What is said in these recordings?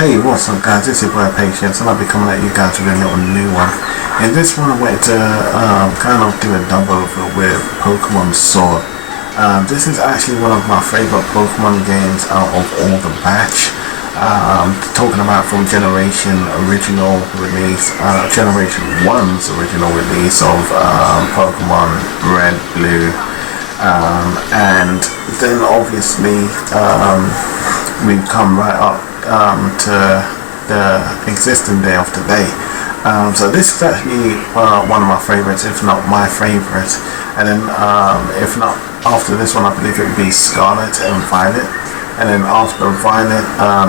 Hey, what's up guys, it's your boy Patience and I'll be coming at you guys with a little new one. In this one I wanted to kind of do a double over with Pokemon Sword. This is actually one of my favourite Pokemon games out of all the batch. Talking about from Generation original release, Generation 1's original release of Pokemon Red, Blue, and then obviously we've come right up to the existing day of today. So this is actually one of my favorites, if not my favorite. And then if not after this one, I believe it would be Scarlet and Violet. And then after Violet,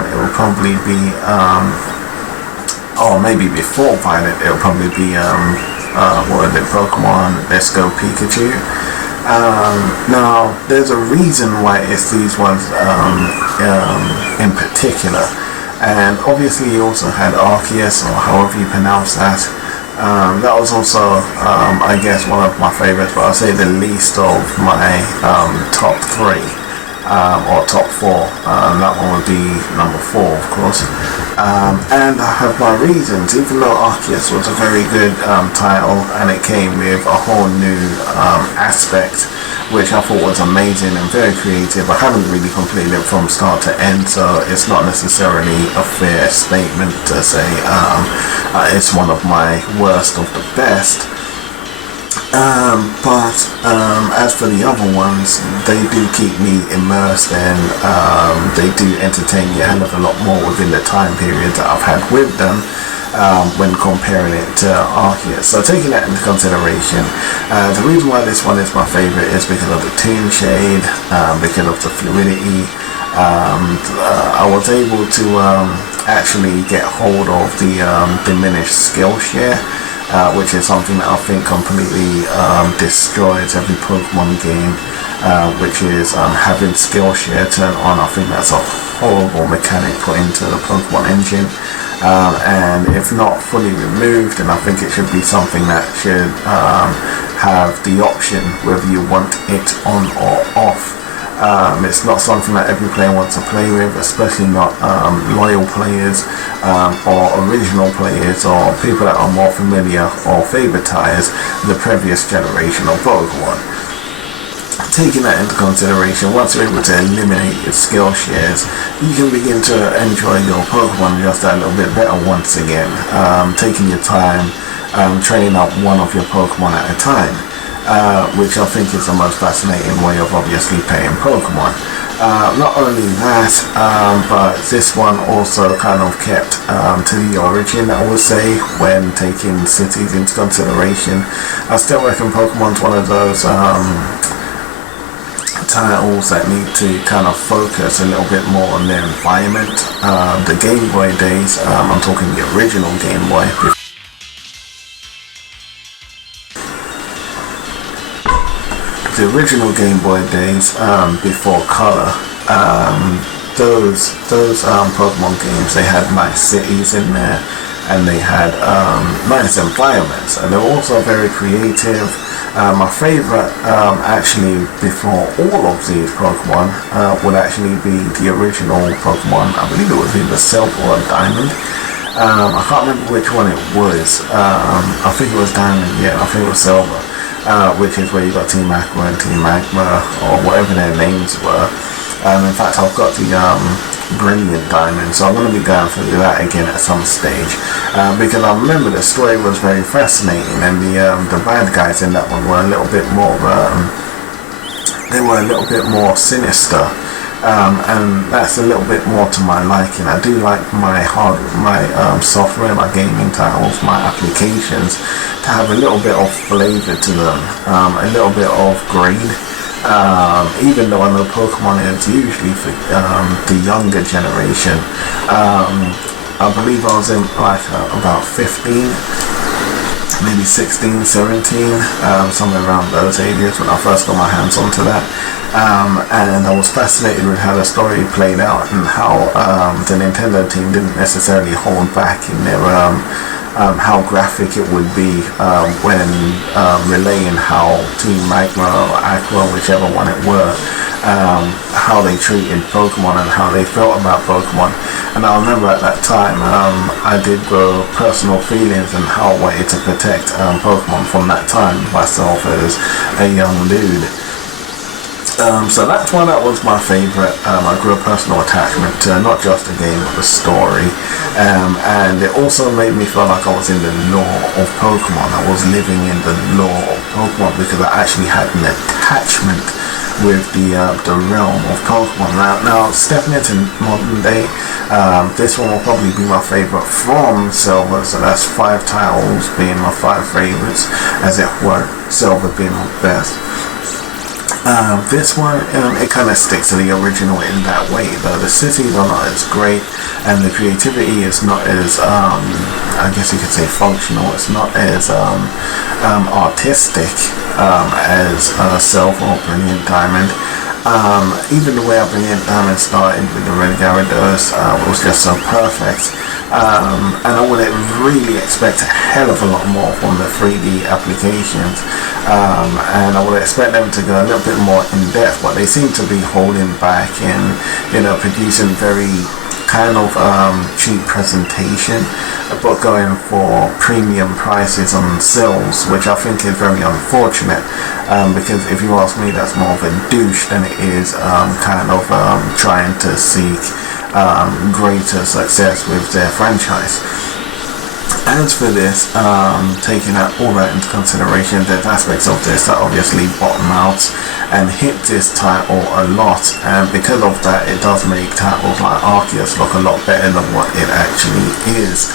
it will probably be, or maybe before Violet, it will probably be, what is it, Pokemon Let's Go Pikachu. Now, there's a reason why it's these ones in particular, and obviously you also had Arceus, or however you pronounce that. That was also, I guess, one of my favorites, but I'll say the least of my top three, or top four. That one would be number 4, of course. And I have my reasons, even though Arceus was a very good title, and it came with a whole new aspect, which I thought was amazing and very creative. I haven't really completed it from start to end, so it's not necessarily a fair statement to say it's one of my worst of the best. But as for the other ones, they do keep me immersed, and they do entertain me a hell of a lot more within the time period that I've had with them when comparing it to Arceus. So taking that into consideration, the reason why this one is my favorite is because of the toon shade, because of the fluidity. I was able to actually get hold of the diminished skill share, which is something that I think completely destroys every Pokemon game, which is having skill share turn on. I think that's a horrible mechanic put into the Pokemon engine, and if not fully removed, then I think it should be something that should have the option whether you want it on or off. It's not something that every player wants to play with, especially not loyal players or original players or people that are more familiar or favoritize the previous generation of Pokemon. Taking that into consideration, once you're able to eliminate your skill shares, you can begin to enjoy your Pokemon just a little bit better once again, taking your time, training up one of your Pokemon at a time. Which I think is the most fascinating way of obviously playing Pokemon. Not only that, but this one also kind of kept to the origin, I would say, when taking cities into consideration. I still reckon Pokemon's one of those titles that need to kind of focus a little bit more on their environment. The Game Boy days, I'm talking the original Game Boy. The original Game Boy days, before color, those Pokemon games, they had nice cities in there, and they had nice environments, and they were also very creative. My favorite, actually, before all of these Pokemon, would actually be the original Pokemon. I believe it was either Silver or Diamond. I can't remember which one it was. I think it was Diamond. Yeah, I think it was Silver. Which is where you got Team Aqua and Team Magma, or whatever their names were. In fact, I've got the Brilliant Diamond, so I'm going to be going through that again at some stage, because I remember the story was very fascinating, and the bad guys in that one were a little bit more, they were a little bit more sinister. And that's a little bit more to my liking. I do like my software, my gaming titles, my applications to have a little bit of flavour to them, a little bit of grade. Even though I know Pokemon is usually for the younger generation. I believe I was in like about 15, maybe 16, 17, somewhere around those ages when I first got my hands onto that. And I was fascinated with how the story played out, and how the Nintendo team didn't necessarily hold back in their how graphic it would be when relaying how Team Magma or Aqua, whichever one it were, how they treated Pokemon and how they felt about Pokemon. And I remember at that time I did grow personal feelings and how I wanted to protect Pokemon from that time myself as a young dude. So that's why that was my favourite. I grew a personal attachment to not just the game but the story, and it also made me feel like I was in the lore of Pokemon. I was living in the lore of Pokemon because I actually had an attachment with the realm of Pokemon. Now stepping into modern day, this one will probably be my favourite from Silver, so that's 5 titles being my 5 favourites, as it were, Silver being my best. This one, it kind of sticks to the original in that way, though the cities are not as great and the creativity is not as, I guess you could say functional, it's not as artistic as Silver or Brilliant Diamond. Even the way Brilliant Diamond started with the Red Gyarados was just so perfect. And I would really expect a hell of a lot more from the 3D applications, and I would expect them to go a little bit more in depth, but they seem to be holding back and, you know, producing very kind of cheap presentation, but going for premium prices on sales, which I think is very unfortunate, because if you ask me, that's more of a douche than it is kind of trying to seek greater success with their franchise. As for this, taking all that into consideration, there's aspects of this that obviously bottom out and hit this title a lot, and because of that it does make titles like Arceus look a lot better than what it actually is.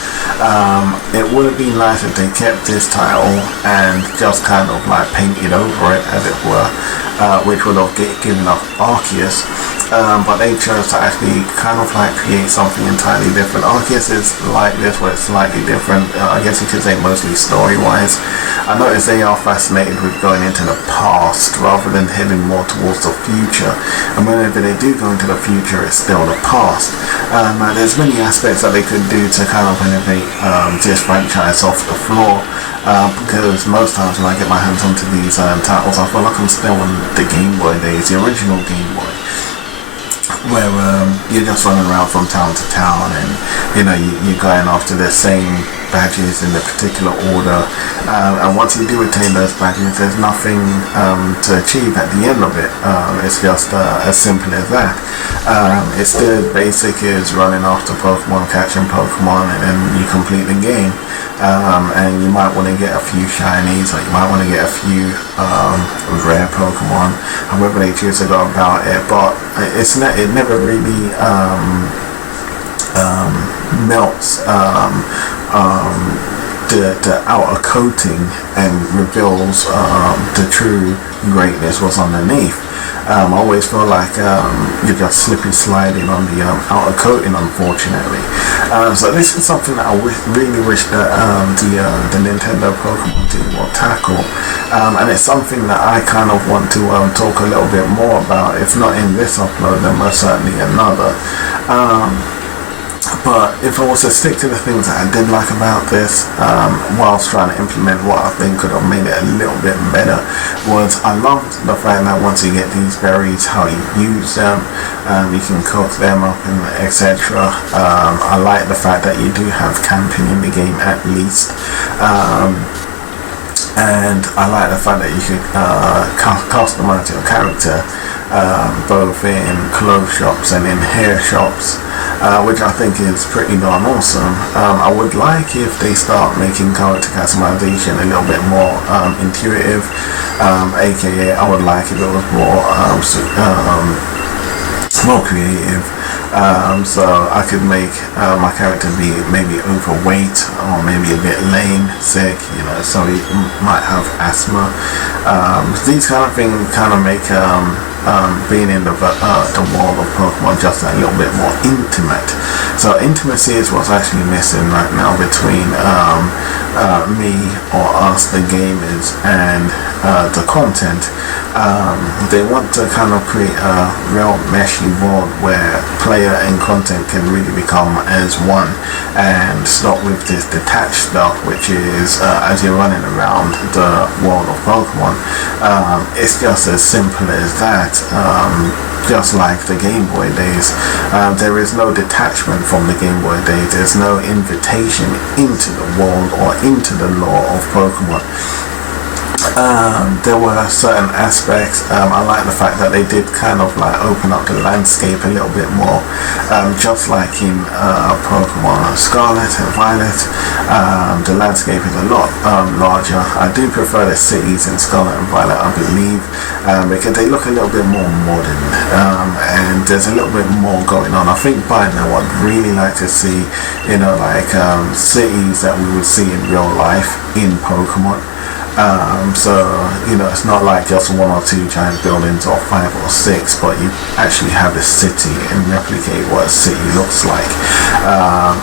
It would have been nice if they kept this title and just kind of like painted over it, as it were, which would have given up Arceus. But they chose to actually kind of like create something entirely different. Arceus is like this, where it's slightly different. I guess you could say mostly story-wise. I noticed they are fascinated with going into the past rather than heading more towards the future. And whenever they do go into the future, it's still the past. There's many aspects that they could do to kind of innovate this franchise off the floor. Because most times when I get my hands onto these titles, I feel like I'm still on the Game Boy days, the original Game Boy, where you're just running around from town to town, and you know you're going after the same badges in a particular order, and once you do attain those badges, there's nothing to achieve at the end of it. It's just as simple as that. It's the basic is running after Pokemon, catching Pokemon, and then you complete the game. And you might want to get a few shinies, or you might want to get a few rare Pokemon, however they choose to go about it. But it never really melts the outer coating and reveals the true greatness what's underneath. I always feel like you're just slippy sliding on the outer coating, unfortunately. So this is something that I really wish that the Nintendo Pokemon team will tackle, and it's something that I kind of want to talk a little bit more about, if not in this upload, then most certainly another. But if I was to stick to the things that I did like about this, whilst trying to implement what I think could have made it a little bit better, was I loved the fact that once you get these berries, how you use them, you can cook them up and etc. I like the fact that you do have camping in the game at least. And I like the fact that you could customize your character both in clothes shops and in hair shops, which I think is pretty darn awesome. I would like if they start making character customization a little bit more intuitive, aka I would like if it was more creative. So I could make my character be maybe overweight or maybe a bit lame, sick, you know, so he might have asthma. These kind of things kind of make being in the world of Pokemon just a little bit more intimate. So intimacy is what's actually missing right now between me or us, the gamers, and the content, they want to kind of create a real meshy world where player and content can really become as one, and stop with this detached stuff, which is as you're running around the world of Pokemon, it's just as simple as that. Just like the Game Boy days, there is no detachment from the Game Boy days. There's no invitation into the world or into the lore of Pokemon. There were certain aspects. I like the fact that they did kind of like open up the landscape a little bit more, just like in Pokemon Scarlet and Violet. The landscape is a lot larger. I do prefer the cities in Scarlet and Violet, I believe, because they look a little bit more modern, and there's a little bit more going on. I think by now I'd really like to see, like cities that we would see in real life in Pokemon. So it's not like just one or two giant buildings or 5 or 6, but you actually have a city and replicate what a city looks like.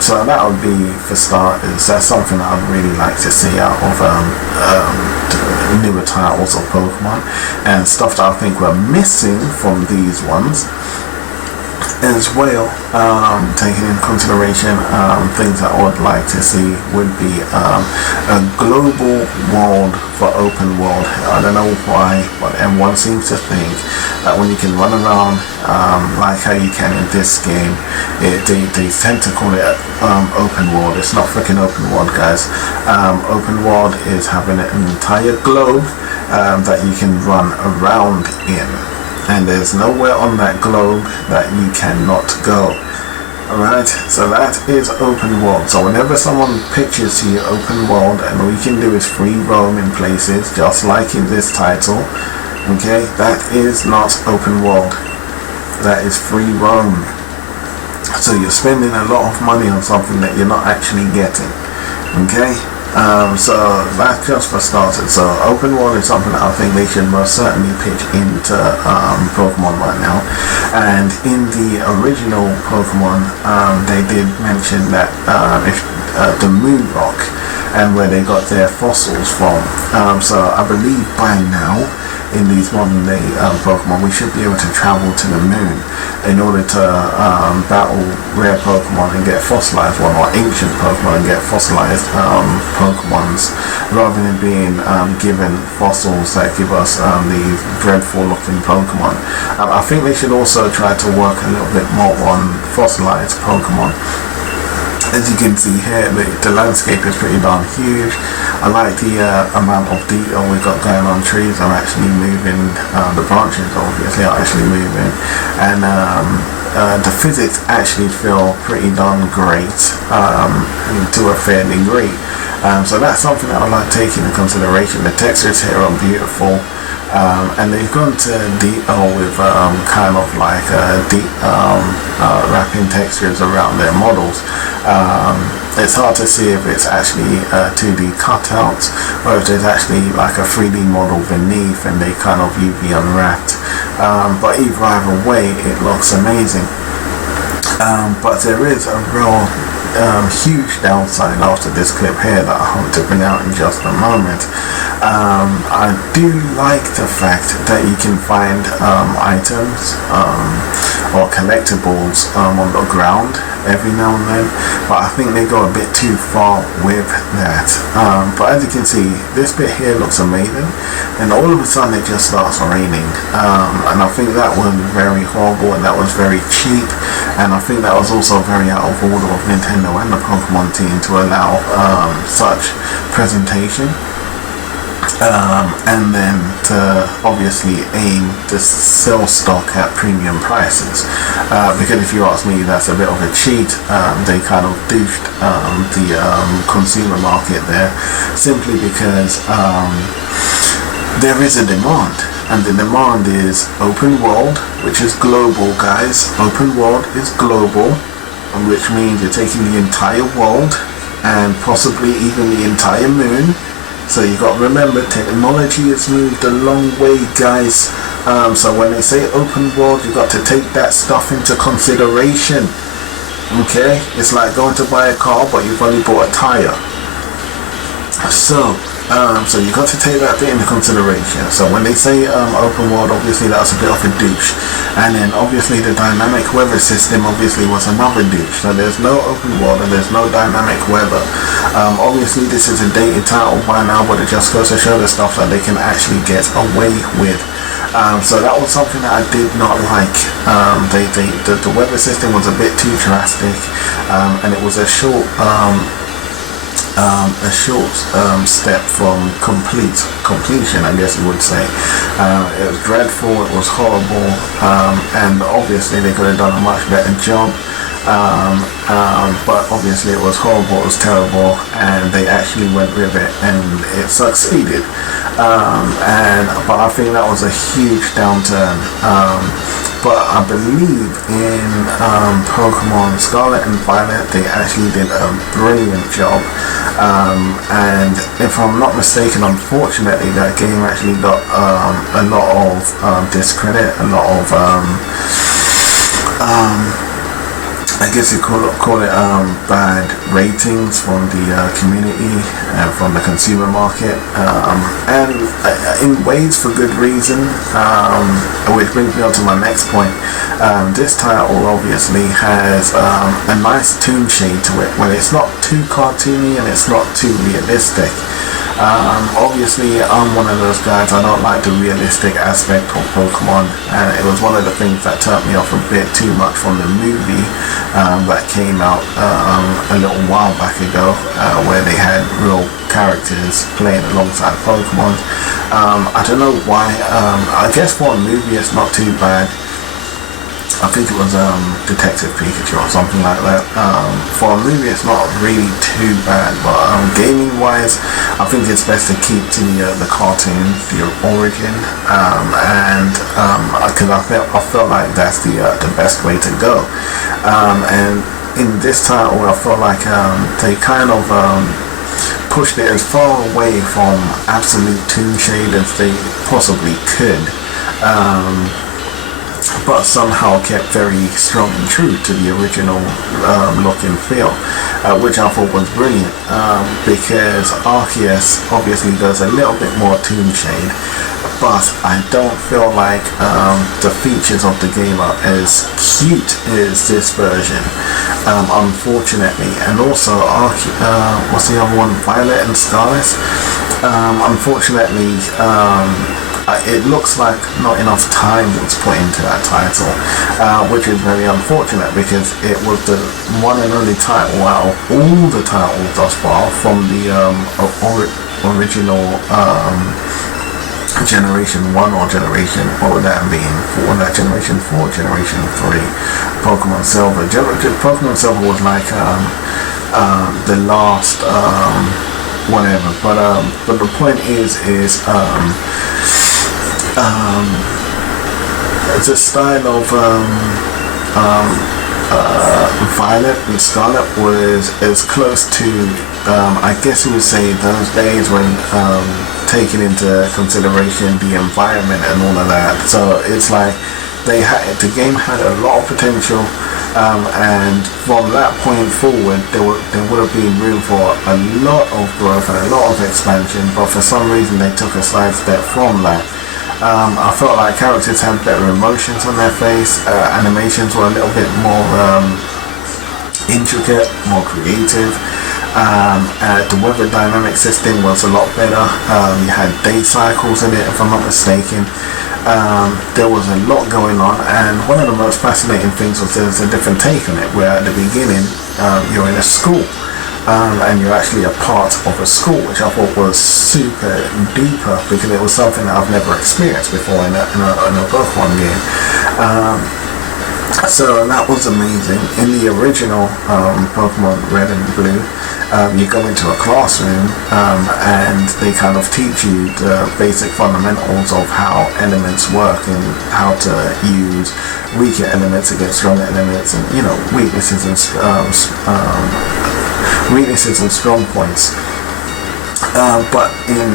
So that would be, for starters, that's something that I'd really like to see out of newer titles of Pokemon, and stuff that I think we're missing from these ones as well. Taking into consideration things that I would like to see would be a global world for open world. I don't know why, but everyone seems to think that when you can run around like how you can in this game, they tend to call it open world. It's not freaking open world, guys. Open world is having an entire globe that you can run around in, and there's nowhere on that globe that you cannot go. Alright, so that is open world. So whenever someone pictures to you open world, and all you can do is free roam in places, just like in this title, okay, that is not open world. That is free roam. So you're spending a lot of money on something that you're not actually getting. Okay? So that's just for starters. So open world is something that I think they should most certainly pitch into Pokemon right now. And in the original Pokemon, they did mention that if the Moon Rock and where they got their fossils from. So I believe by now in these modern day Pokemon, we should be able to travel to the moon in order to battle rare Pokemon and get fossilized one, or ancient Pokemon and get fossilized Pokemons, rather than being given fossils that give us these dreadful looking Pokemon. I think they should also try to work a little bit more on fossilized Pokemon. As you can see here, the landscape is pretty darn huge. I like the amount of detail we've got going on. Trees are actually moving, the branches obviously are actually moving, and the physics actually feel pretty darn great to a fair degree. So that's something that I like taking into consideration. The textures here are beautiful. And they've gone to detail with kind of like deep wrapping textures around their models. It's hard to see if it's actually 2D cutouts or if there's actually like a 3D model beneath and they kind of UV unwrapped. But either way, it looks amazing. But there is a real huge downside after this clip here that I hope to bring out in just a moment. I do like the fact that you can find items or collectibles on the ground every now and then, but I think they go a bit too far with that. But as you can see, this bit here looks amazing, and all of a sudden it just starts raining, and I think that was very horrible, and that was very cheap, and I think that was also very out of order of Nintendo and the Pokemon team to allow such presentation. And then to obviously aim to sell stock at premium prices, because if you ask me, that's a bit of a cheat. They kind of douched the consumer market there, simply because there is a demand, and the demand is open world, which is global, guys. Open world is global, which means you're taking the entire world and possibly even the entire moon. So you got to remember, technology has moved a long way, guys. So when they say open world, you got to take that stuff into consideration. Okay, it's like going to buy a car, but you've only bought a tire. So you got to take that bit into consideration. So when they say open world, obviously that's a bit of a douche. And then obviously the dynamic weather system obviously was another douche. So there's no open world and there's no dynamic weather. Obviously this is a dated title by now, but it just goes to show the stuff that they can actually get away with. So that was something that I did not like. The weather system was a bit too drastic, and it was a short step from completion, I guess you would say. It was dreadful, it was horrible, and obviously they could have done a much better job. But obviously it was horrible, it was terrible, and they actually went with it and it succeeded. But I think that was a huge downturn. But I believe in Pokemon Scarlet and Violet, they actually did a brilliant job. And if I'm not mistaken, unfortunately, that game actually got a lot of discredit, a lot of I guess you call it bad ratings from the community and from the consumer market, and in ways for good reason, which brings me on to my next point. This title obviously has a nice toon shade to it, where it's not too cartoony and it's not too realistic. Obviously I'm one of those guys, I don't like the realistic aspect of Pokemon, and it was one of the things that turned me off a bit too much from the movie that came out a little while back ago, where they had real characters playing alongside Pokemon. I don't know why. I guess for a movie it's not too bad. I think it was Detective Pikachu or something like that. For a movie it's not really too bad, but gaming wise I think it's best to keep to the cartoon, the origin, and because I felt like that's the best way to go. And in this title I felt like they kind of pushed it as far away from absolute toon shade as they possibly could, but somehow kept very strong and true to the original look and feel, which I thought was brilliant, because Arceus obviously does a little bit more toon shade, but I don't feel like the features of the game are as cute as this version, unfortunately. And also what's the other one, Violet and Scarlet, unfortunately it looks like not enough time was put into that title, which is very unfortunate, because it was the one and only title out of all the titles thus far from the original Generation 1 or Generation, what would that mean? What would that Generation 4, Generation 3, Pokemon Silver. Pokemon Silver was like the last whatever, but the point is the style of Violet and Scarlet was as close to I guess you would say those days when taking into consideration the environment and all of that. So it's like the game had a lot of potential, and from that point forward there would have been room for a lot of growth and a lot of expansion, but for some reason they took a side step from that. I felt like characters had better emotions on their face, animations were a little bit more intricate, more creative. The weather dynamic system was a lot better. You had day cycles in it, if I'm not mistaken. There was a lot going on, and one of the most fascinating things was there's a different take on it, where at the beginning you're in a school, and you're actually a part of a school, which I thought was super duper, because it was something that I've never experienced before in a Pokemon game. So that was amazing. In the original Pokemon Red and Blue, you go into a classroom and they kind of teach you the basic fundamentals of how elements work and how to use weaker elements against stronger elements, and weaknesses and strong points. But in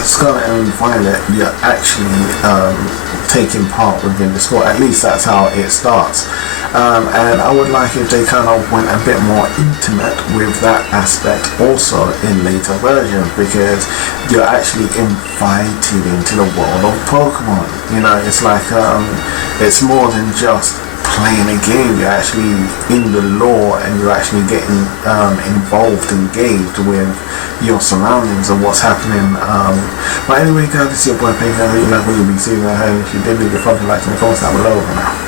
Scarlet and Violet, you're actually taking part within the score. At least that's how it starts. And I would like if they kind of went a bit more intimate with that aspect also in later versions, because you're actually invited into the world of Pokemon. You know, it's like it's more than just playing a game. You're actually in the lore, and you're actually getting involved, engaged with your surroundings and what's happening. But anyway, guys, this is your boy Pink. I really like what you'll be seeing at home. If you did, leave your fucking likes in the comments down below. Now.